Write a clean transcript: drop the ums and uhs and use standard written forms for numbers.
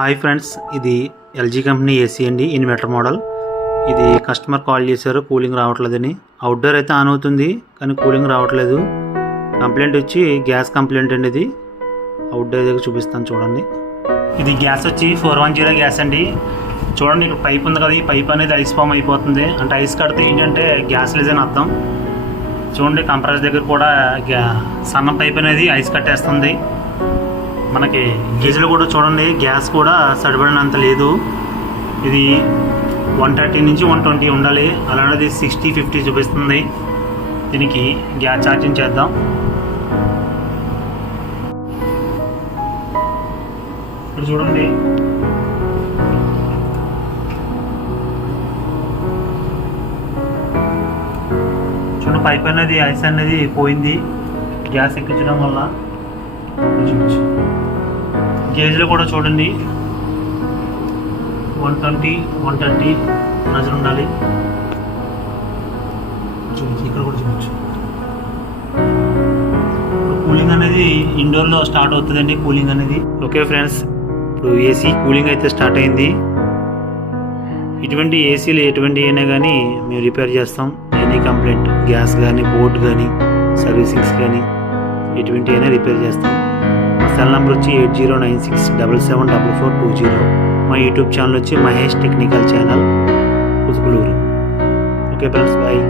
Hi friends, ఇది LG company AC అండి. Inverter model. ఇది కస్టమర్ కాల్ చేశారు, కూలింగ్ రావట్లేదని. అవుట్డోర్ అయితే ఆన్ అవుతుంది కానీ కూలింగ్ రావట్లేదు. కంప్లైంట్ వచ్చి గ్యాస్ కంప్లైంట్ అండి. ఇది అవుట్డోర్ దగ్గర చూపిస్తాను చూడండి. ఇది గ్యాస్ వచ్చి 410 గ్యాస్ అండి. చూడండి, ఇక్కడ పైప్ ఉంది కదా, ఈ పైప్ అనేది ఐస్ ఫామ్ అయిపోతుంది. అంటే ఐస్ కడితే ఏంటంటే గ్యాస్ లేదని అర్థం. చూడండి, కంప్రెసర్ దగ్గర కూడా సన్న పైప్ అనేది ఐస్ కట్టేస్తుంది. మనకి గేజ్లో కూడా చూడండి, గ్యాస్ కూడా సరిపడినంత లేదు. ఇది 130 నుంచి 120 ఉండాలి, అలాంటిది 60-50 చూపిస్తుంది. దీనికి గ్యాస్ ఛార్జింగ్ చేద్దాం. ఇక్కడ చూడండి, పైప్ అనేది ఐస్ అనేది పోయింది గ్యాస్ ఎక్కించడం వల్ల. గేజ్లో కూడా చూడండి 120-130 ప్రెజర్ ఉండాలి. చూపించు, ఇక్కడ కూడా చూపించు. కూలింగ్ అనేది ఇండోర్లో స్టార్ట్ అవుతుందండి, కూలింగ్ అనేది. ఓకే ఫ్రెండ్స్, ఇప్పుడు ఏసీ కూలింగ్ అయితే స్టార్ట్ అయింది. ఇటువంటి ఏసీలు ఎటువంటి అయినా కానీ మేము రిపేర్ చేస్తాం. ఎనీ కంప్లైంట్, గ్యాస్ కానీ, బోర్డ్ కానీ, సర్వీసింగ్స్ కానీ ఎటువంటి అయినా రిపేర్ చేస్తాం. మా సెల్ నెంబర్ వచ్చి 8096774420. మా యూట్యూబ్ ఛానల్ వచ్చి Mahesh technical channel, Kutukuluru. Okay friends, bye.